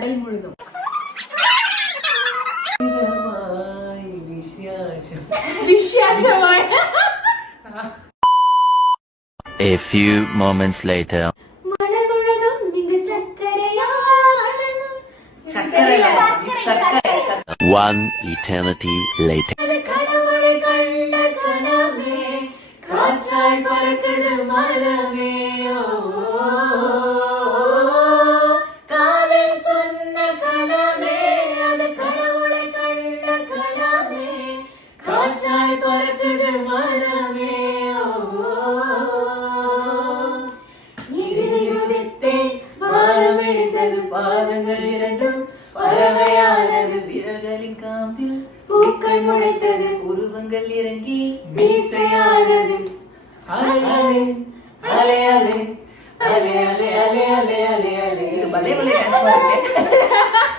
கடல் முழுதும். A few moments later. மணல் முழுதும் இங்கு சக்கரையா. One eternity later. கடவுளை கண்ட கனவே காற்றாய் பறக்குது மரமே. காதில் சொன்ன கனவே அது கடவுளை கண்ட கனவே காற்றாய் பறக்குது மரமே. வானம் எடுத்தது பாதங்கள் இரண்டும் பறவையானது விரல்களின் காம்பில் பூக்கள் முளைத்தது உருவங்கள் இறங்கி மீசையானது. அலை அலை அலை அலை அலை அலை அலை அலை அலை அலை. இது பலே பலே டான்ஸ் பண்ணுங்க.